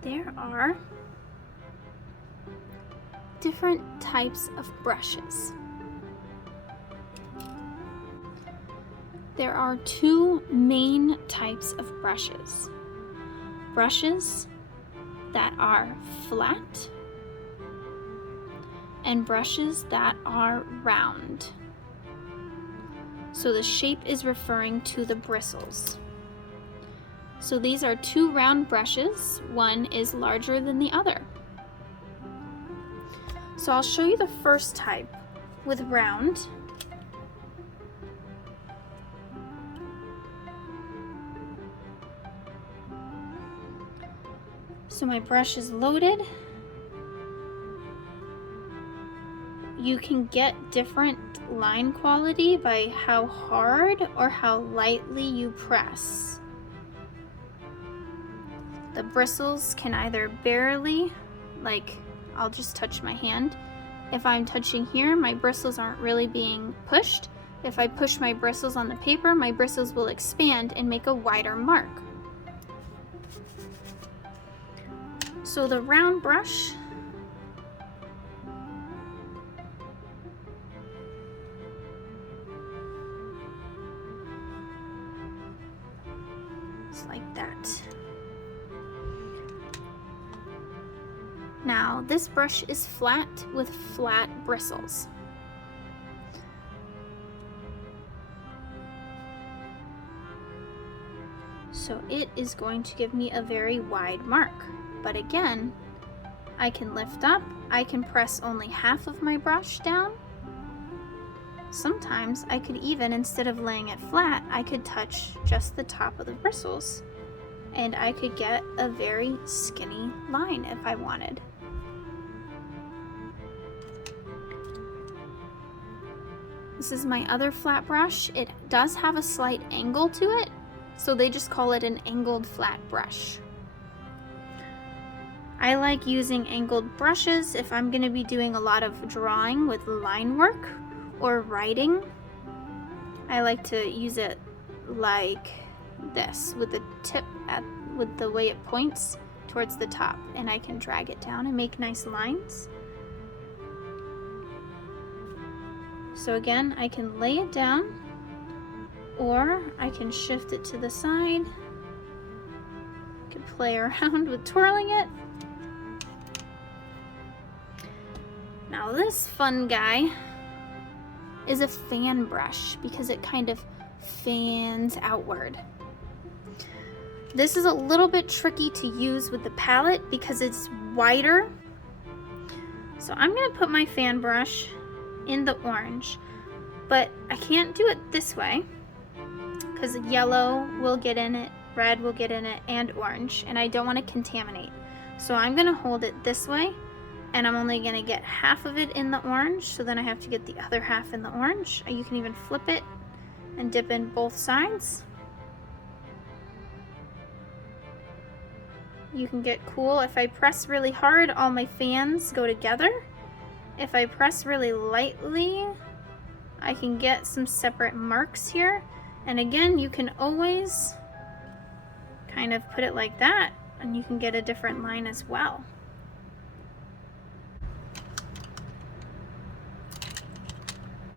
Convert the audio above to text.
there are different types of brushes. There are two main types of brushes. Brushes that are flat and brushes that are round. So the shape is referring to the bristles. So these are two round brushes. One is larger than the other. So I'll show you the first type with round. So my brush is loaded. You can get different line quality by how hard or how lightly you press. The bristles can either barely, like I'll just touch my hand. If I'm touching here, my bristles aren't really being pushed. If I push my bristles on the paper, my bristles will expand and make a wider mark. So the round brush is like that. Now this brush is flat with flat bristles. So it is going to give me a very wide mark. But again, I can lift up, I can press only half of my brush down. Sometimes I could even, instead of laying it flat, I could touch just the top of the bristles and I could get a very skinny line if I wanted. This is my other flat brush. It does have a slight angle to it, so they just call it an angled flat brush. I like using angled brushes if I'm going to be doing a lot of drawing with line work or writing. I like to use it like this with the tip with the way it points towards the top, and I can drag it down and make nice lines. So again, I can lay it down or I can shift it to the side. I can play around with twirling it. Now this fun guy is a fan brush because it kind of fans outward. This is a little bit tricky to use with the palette because it's wider. So I'm going to put my fan brush in the orange, but I can't do it this way because yellow will get in it, red will get in it, and orange, and I don't want to contaminate. So I'm going to hold it this way, and I'm only going to get half of it in the orange, so then I have to get the other half in the orange. You can even flip it and dip in both sides. You can get cool. If I press really hard, all my fans go together. If I press really lightly, I can get some separate marks here. And again, you can always kind of put it like that, and you can get a different line as well.